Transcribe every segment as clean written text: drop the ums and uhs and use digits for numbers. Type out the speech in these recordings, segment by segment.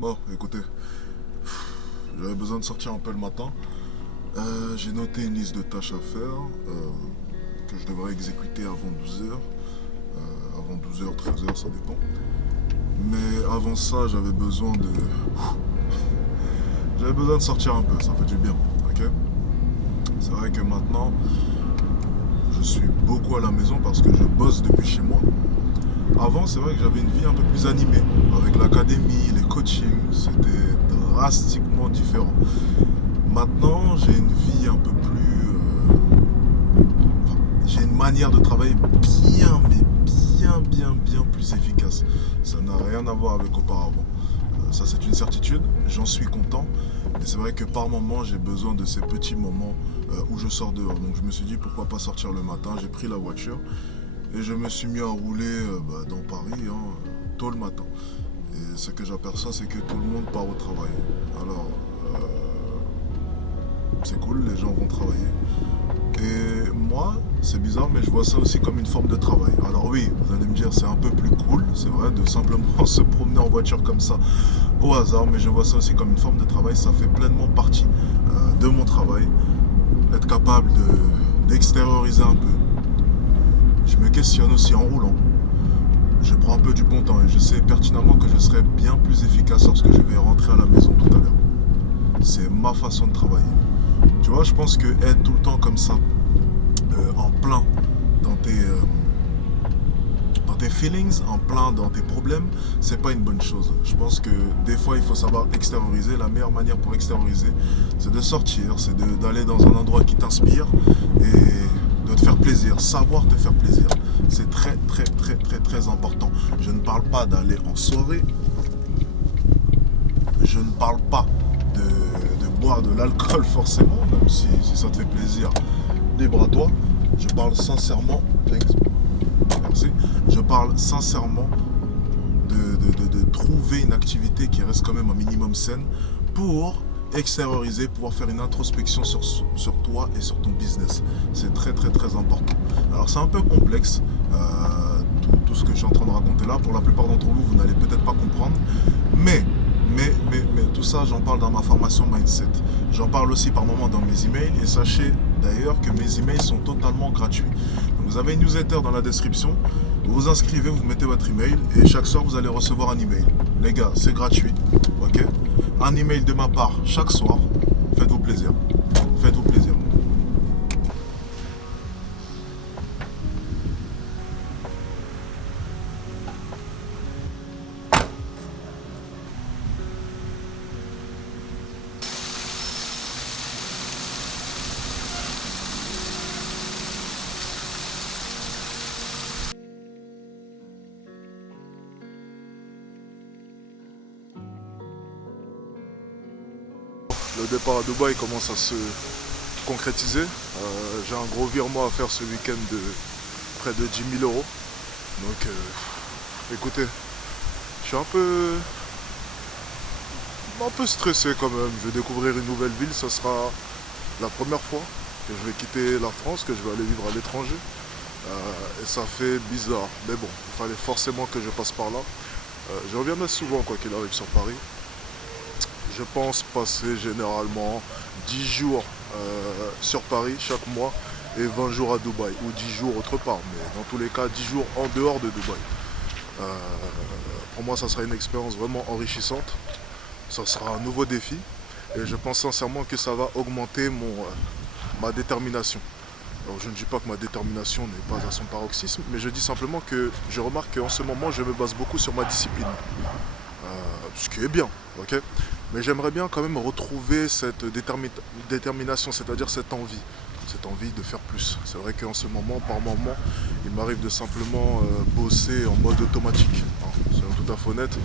Bon, écoutez, j'avais besoin de sortir un peu le matin. J'ai noté une liste de tâches à faire que je devrais exécuter avant 12 heures. Avant 12 heures, 13 heures, ça dépend. Mais avant ça, j'avais besoin de sortir un peu, ça fait du bien, ok? C'est vrai que maintenant, je suis beaucoup à la maison parce que je bosse depuis chez moi. Avant, c'est vrai que j'avais une vie un peu plus animée. Avec l'académie, les coachings, c'était drastiquement différent. Maintenant, j'ai une vie un peu plus. J'ai une manière de travailler bien, mais bien plus efficace. Ça n'a rien à voir avec auparavant. Ça, c'est une certitude, j'en suis content. Mais c'est vrai que par moment, j'ai besoin de ces petits moments où je sors dehors. Donc je me suis dit pourquoi pas sortir le matin. J'ai pris la voiture et je me suis mis à rouler dans Paris tôt le matin. Et ce que j'aperçois, c'est que tout le monde part au travail. Alors, c'est cool, les gens vont travailler. Et moi, c'est bizarre, mais je vois ça aussi comme une forme de travail. Alors oui, vous allez me dire, c'est un peu plus cool, c'est vrai, de simplement se promener en voiture comme ça au hasard, mais je vois ça aussi comme une forme de travail. Ça fait pleinement partie de mon travail. Être capable d'extérioriser un peu. Je me questionne aussi en roulant. Je prends un peu du bon temps et je sais pertinemment que je serai bien plus efficace lorsque je vais rentrer à la maison tout à l'heure. C'est ma façon de travailler. Tu vois, je pense que être tout le temps comme ça, en plein dans tes feelings, en plein dans tes problèmes, c'est pas une bonne chose. Je pense que des fois, il faut savoir extérioriser. La meilleure manière pour extérioriser, c'est de sortir, c'est d'aller dans un endroit qui t'inspire et de te faire plaisir, savoir te faire plaisir. C'est très important. Je ne parle pas d'aller en soirée, je ne parle pas de boire de l'alcool forcément, même si ça te fait plaisir, libre à toi. Je parle sincèrement, merci, je parle sincèrement de trouver une activité qui reste quand même un minimum saine pour extérioriser, pouvoir faire une introspection sur toi et sur ton business. C'est très important. Alors c'est un peu complexe, tout ce que je suis en train de raconter là. Pour la plupart d'entre vous, vous n'allez peut-être pas comprendre. Mais tout ça, j'en parle dans ma formation Mindset. J'en parle aussi par moment dans mes emails. Et sachez d'ailleurs que mes emails sont totalement gratuits. Donc vous avez une newsletter dans la description. Vous vous inscrivez, vous mettez votre email. Et chaque soir, vous allez recevoir un email. Les gars, c'est gratuit. Ok? Un email de ma part chaque soir. Faites-vous plaisir. Faites-vous plaisir. Le départ à Dubaï commence à se concrétiser. J'ai un gros virement à faire ce week-end de près de 10 000 euros. Donc écoutez, je suis un peu stressé quand même. Je vais découvrir une nouvelle ville. Ça sera la première fois que je vais quitter la France, que je vais aller vivre à l'étranger. Et ça fait bizarre. Mais bon, il fallait forcément que je passe par là. Je reviendrai souvent quoi qu'il arrive sur Paris. Je pense passer généralement 10 jours sur Paris chaque mois et 20 jours à Dubaï ou 10 jours autre part, mais dans tous les cas 10 jours en dehors de Dubaï. Euh, pour moi ça sera une expérience vraiment enrichissante, ça sera un nouveau défi et je pense sincèrement que ça va augmenter ma détermination. Alors je ne dis pas que ma détermination n'est pas à son paroxysme, mais je dis simplement que je remarque qu'en ce moment je me base beaucoup sur ma discipline. Ce qui est bien, ok. Mais j'aimerais bien quand même retrouver cette détermination, c'est-à-dire cette envie de faire plus. C'est vrai qu'en ce moment, par moment, il m'arrive de simplement bosser en mode automatique. Soyons tout à fait honnête,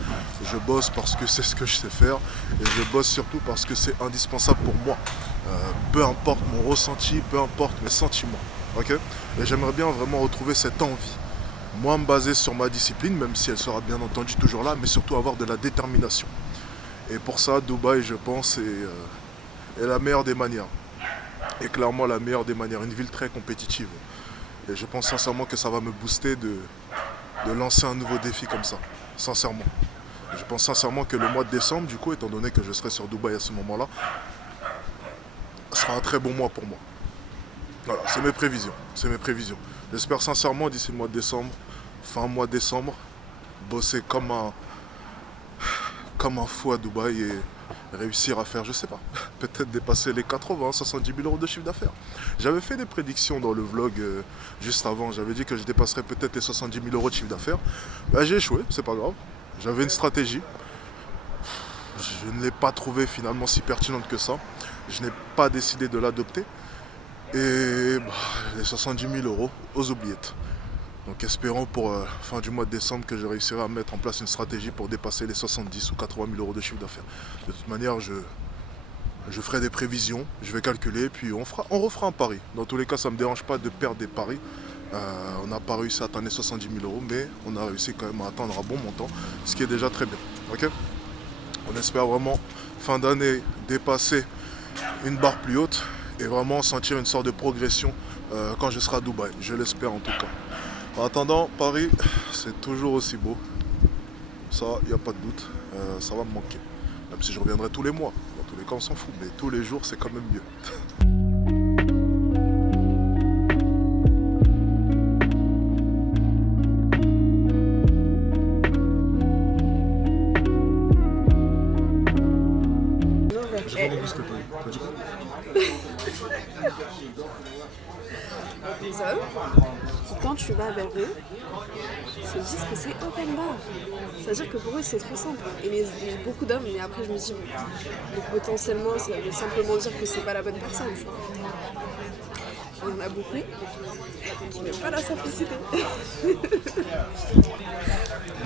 je bosse parce que c'est ce que je sais faire et je bosse surtout parce que c'est indispensable pour moi. Peu importe mon ressenti, peu importe mes sentiments, ok. Et j'aimerais bien vraiment retrouver cette envie. Moi, me baser sur ma discipline, même si elle sera bien entendu toujours là, mais surtout avoir de la détermination. Et pour ça, Dubaï, je pense, est la meilleure des manières. Et clairement la meilleure des manières. Une ville très compétitive. Et je pense sincèrement que ça va me booster de lancer un nouveau défi comme ça. Sincèrement. Je pense sincèrement que le mois de décembre, du coup, étant donné que je serai sur Dubaï à ce moment-là, sera un très bon mois pour moi. Voilà, c'est mes prévisions. C'est mes prévisions. J'espère sincèrement d'ici le mois de décembre, fin mois de décembre, bosser comme un fou à Dubaï et réussir à faire, je sais pas, peut-être dépasser les 80, 70 000 euros de chiffre d'affaires. J'avais fait des prédictions dans le vlog juste avant. J'avais dit que je dépasserais peut-être les 70 000 euros de chiffre d'affaires. Bah, j'ai échoué, c'est pas grave. J'avais une stratégie. Je ne l'ai pas trouvée finalement si pertinente que ça. Je n'ai pas décidé de l'adopter. Et bah, les 70 000 euros aux oubliettes. Donc espérons pour fin du mois de décembre que je réussirai à mettre en place une stratégie pour dépasser les 70 ou 80 000 euros de chiffre d'affaires. De toute manière, je ferai des prévisions, je vais calculer, puis on refera un pari. Dans tous les cas, ça ne me dérange pas de perdre des paris. On n'a pas réussi à atteindre les 70 000 euros, mais on a réussi quand même à atteindre un bon montant, ce qui est déjà très bien. Okay, on espère vraiment, fin d'année, dépasser une barre plus haute et vraiment sentir une sorte de progression quand je serai à Dubaï. Je l'espère en tout cas. En attendant, Paris, c'est toujours aussi beau. Ça, il n'y a pas de doute. Ça va me manquer. Même si je reviendrai tous les mois. Dans tous les cas, on s'en fout. Mais tous les jours, c'est quand même mieux. J'ai pas compris ce que t'as dit. Les hommes, qui, quand tu vas vers eux, se disent que c'est open bar. C'est-à-dire que pour eux, c'est trop simple. Et beaucoup d'hommes, mais après, je me dis, bon, potentiellement, ça veut simplement dire que c'est pas la bonne personne. Il y en a beaucoup qui n'aiment pas la simplicité.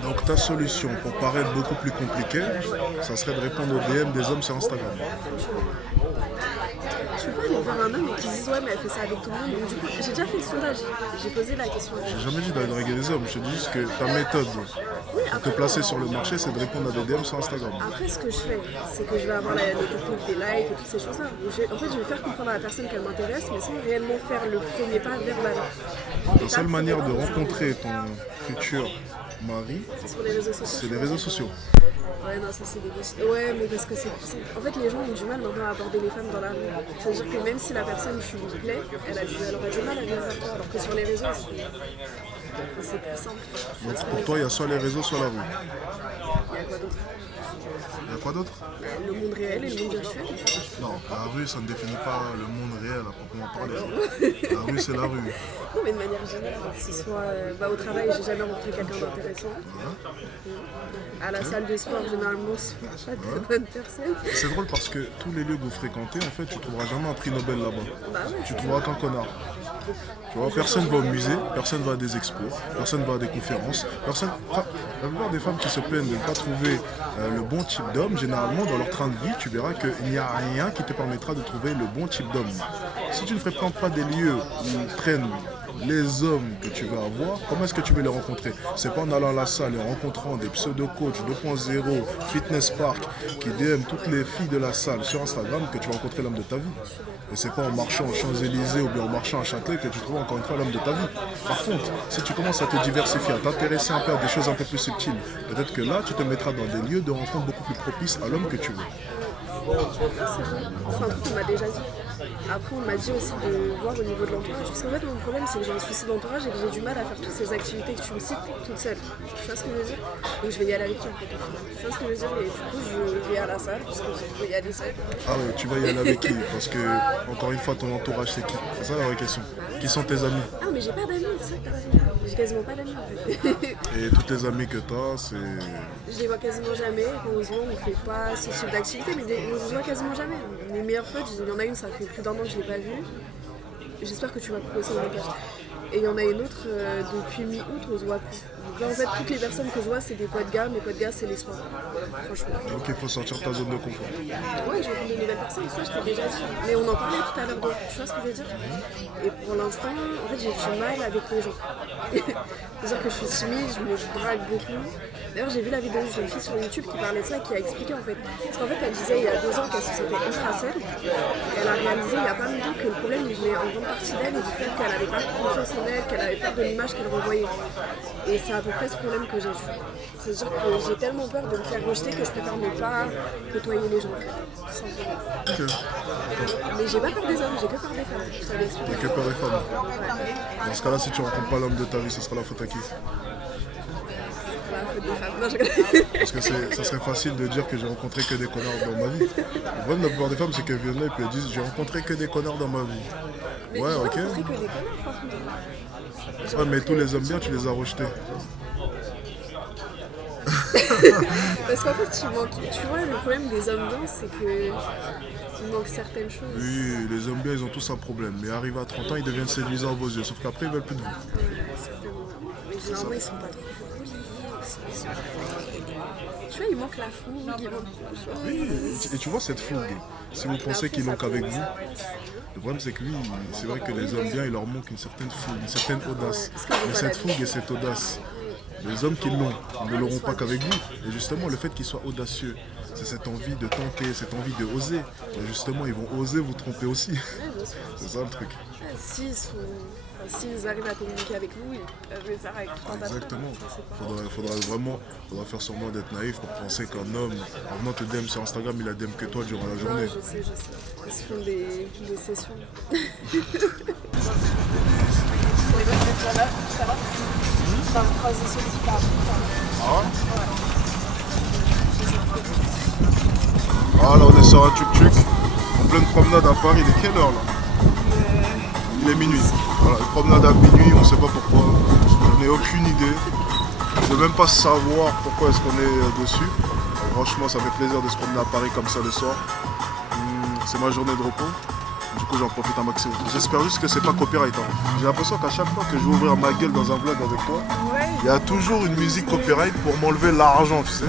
Donc ta solution pour paraître beaucoup plus compliquée, ça serait de répondre aux DM des hommes sur Instagram. Je peux pas aller voir un homme et qu'ils disent ouais mais elle fait ça avec tout le monde. Donc du coup j'ai déjà fait le sondage, j'ai posé la question. J'ai jamais dit d'aller draguer des hommes, je te dis juste que ta méthode pour te placer sur le marché, c'est de répondre à des DM sur Instagram. Après ce que je fais, c'est que je vais avoir les techniques des likes et toutes ces choses-là. En fait je vais faire comprendre à la personne qu'elle m'intéresse, mais sans réellement faire le premier pas vers la. La seule manière de rencontrer ton futur mari, c'est sur les réseaux sociaux. C'est les réseaux sociaux. Ouais, non, ça c'est des... Ouais, mais parce que c'est plus simple. En fait, les gens ont du mal maintenant à aborder les femmes dans la rue. C'est-à-dire que même si la personne, tu lui plais, elle aura du mal à venir vers toi. Alors que sur les réseaux, c'est plus simple. Donc pour toi, il y a soit les réseaux, soit la rue. Il y a quoi d'autre? Il y a quoi d'autre? Le monde réel et le monde virtuel. Non, la rue, ça ne définit pas le monde réel à proprement parler. La rue, c'est la rue. Non, mais de manière générale, que ce soit au travail, j'ai jamais rencontré quelqu'un d'intéressant. À la salle de sport, généralement, c'est pas de bonnes personnes. C'est drôle parce que tous les lieux que vous fréquentez, en fait, tu trouveras jamais un prix Nobel là-bas. Bah ouais, tu trouveras qu'un connard. Tu vois, personne va au musée, personne va à des expos, personne va à des conférences, la plupart des femmes qui se plaignent de ne pas trouver le bon type d'homme, généralement dans leur train de vie, tu verras qu'il n'y a rien qui te permettra de trouver le bon type d'homme. Si tu ne fréquentes pas des lieux où traînent les hommes que tu vas avoir, comment est-ce que tu veux les rencontrer? C'est pas en allant à la salle et en rencontrant des pseudo-coachs 2.0, fitness park, qui DM toutes les filles de la salle sur Instagram que tu vas rencontrer l'homme de ta vie. Et c'est pas en marchant aux Champs-Élysées ou bien en marchant à Châtelet que tu trouves encore une fois l'homme de ta vie. Par contre, si tu commences à te diversifier, à t'intéresser un peu à des choses un peu plus subtiles, peut-être que là, tu te mettras dans des lieux de rencontre beaucoup plus propices à l'homme que tu veux. C'est un truc qu'on m'a déjà dit. Après, on m'a dit aussi de voir au niveau de l'entourage. Parce qu'en fait, mon problème, c'est que j'ai un souci d'entourage et que j'ai du mal à faire toutes ces activités que tu me cites toute seule. Tu vois ce que je veux dire? Donc, je vais y aller avec qui en fait? Tu vois ce que je veux dire? Et du coup, je vais à la salle parce que je vais y aller seule. Ah ouais, tu vas y aller avec qui? Parce que, encore une fois, ton entourage, c'est qui? C'est ça la vraie question. Qui sont tes amis? Ah, mais j'ai pas d'amis, c'est ça que t'as raison. J'ai quasiment pas d'amis en fait. Et toutes les amies que t'as, c'est... Je les vois quasiment jamais. Heureusement, on fait pas ce type d'activité, mais on se voit quasiment jamais. Mes meilleurs potes, il y en a une, ça fait plus d'un an que je l'ai pas vue. J'espère que tu vas couper ça au montage. Et il y en a une autre, depuis mi-août, on se voit plus. Donc là, en fait, toutes les personnes que je vois, c'est des potes gars. Mes potes gars, c'est les soirs. Franchement. Donc il faut sortir de ta zone de confort. Ouais, je rencontre de nouvelles personnes, ça, je t'ai déjà dit. Mais on en parlait tout à l'heure, donc tu vois ce que je veux dire? Et pour l'instant, en fait, j'ai du mal avec les gens. C'est-à-dire que je suis timide, je me drague beaucoup. D'ailleurs, j'ai vu la vidéo d'une fille sur YouTube qui parlait de ça, qui a expliqué en fait. Parce qu'en fait, elle disait il y a 2 ans qu'elle se sentait ultra seule. Elle a réalisé il n'y a pas longtemps que le problème il venait en grande partie d'elle et du fait qu'elle n'avait pas confiance en elle, qu'elle avait peur de l'image qu'elle renvoyait. Et c'est à peu près ce problème que j'ai. C'est-à-dire que j'ai tellement peur de me faire rejeter que je préfère ne pas côtoyer les gens, tout simplement. Ok. Mais j'ai pas peur des hommes, j'ai que peur des femmes. Ça m'explique. T'as que peur des femmes. Ouais. Dans ce cas-là, si tu rencontres pas l'homme de ta vie, ce sera la faute à qui? La faute des femmes. Non, je rigole. Parce que ça serait facile de dire que j'ai rencontré que des connards dans ma vie. Le problème de la plupart des femmes, c'est qu'elles viennent là et puis elles disent j'ai rencontré que des connards dans ma vie. Mais Ouais, j'ai ok. pas rencontré que des connards, par contre. Ouais, mais tous les hommes bien, tu les as rejetés. Parce qu'en fait, tu vois, le problème des hommes blancs, c'est que il manque certaines choses. Oui, les hommes bien, ils ont tous un problème. Mais arrivés à 30 ans, ils deviennent séduisants à vos yeux. Sauf qu'après, ils veulent plus de vous. Ouais, certainement. Mais généralement, ils sont pas trop polis. Tu vois, il manque la fougue, il manque plein de choses. Oui, et tu vois cette fougue. Si vous pensez qu'ils n'ont qu'avec vous, le problème c'est que oui, c'est vrai que les hommes bien, il leur manque une certaine fougue, une certaine audace. parce qu'ils ont Mais pas cette l'habitude. fougue et cette audace, les hommes qui l'ont, ils ne l'auront pas qu'avec vous. Et justement, le fait qu'ils soient audacieux, c'est cette envie de tenter, cette envie de oser. Et justement, ils vont oser vous tromper aussi. Ouais, bien sûr. C'est ça le truc. Ouais, s'ils arrivent à communiquer avec nous, ils peuvent le faire avec tout un tas de Exactement. femmes, ça, c'est pas- Faudra faire sûrement d'être naïf pour penser qu'un homme, en venant te DM sur Instagram, il a DM que toi durant la Ouais, journée. je sais. Ils se font des sessions. Ça va T'as croisé celui qui parle. Ah là, on est sur un tuk-tuk, en pleine promenade à Paris. Il est quelle heure là? Il est minuit. Voilà, une promenade à minuit, on ne sait pas pourquoi. Je n'ai aucune idée. Je ne veux même pas savoir pourquoi est-ce qu'on est dessus. Franchement, ça fait plaisir de se promener à Paris comme ça le soir. C'est ma journée de repos. Du coup, j'en profite un maximum. J'espère juste que c'est pas copyright. Hein. J'ai l'impression qu'à chaque fois que je vais ouvrir ma gueule dans un vlog avec toi, il y a toujours une musique copyright pour m'enlever l'argent, tu sais.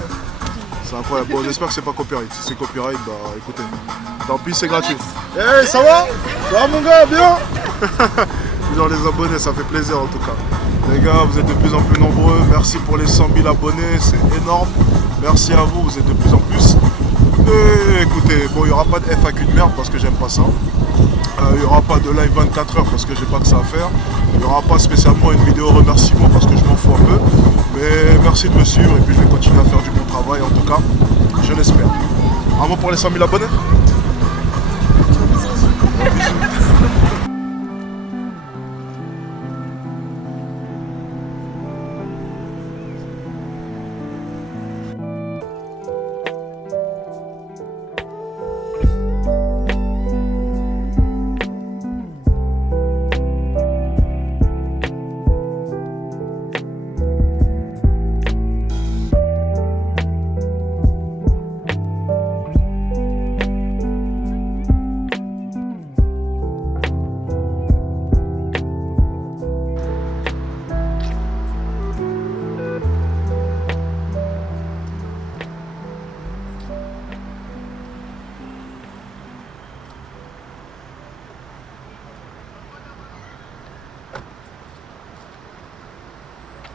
C'est incroyable. Bon, j'espère que c'est pas copyright. Si c'est copyright, bah écoutez, tant pis, c'est gratuit. Hey, ça va? Ça va mon gars, bien? Genre les abonnés, ça fait plaisir en tout cas. Les gars, vous êtes de plus en plus nombreux. Merci pour les 100 000 abonnés, c'est énorme. Merci à vous, vous êtes de plus en plus. Et écoutez, bon, il n'y aura pas de FAQ de merde parce que j'aime pas ça. Il n'y aura pas de live 24 heures parce que j'ai pas que ça à faire. Il n'y aura pas spécialement une vidéo remerciement parce que je m'en fous un peu. Mais merci de me suivre et puis je vais continuer à faire du bon travail en tout cas. Je l'espère. Un mot pour les 100 000 abonnés. Bisous.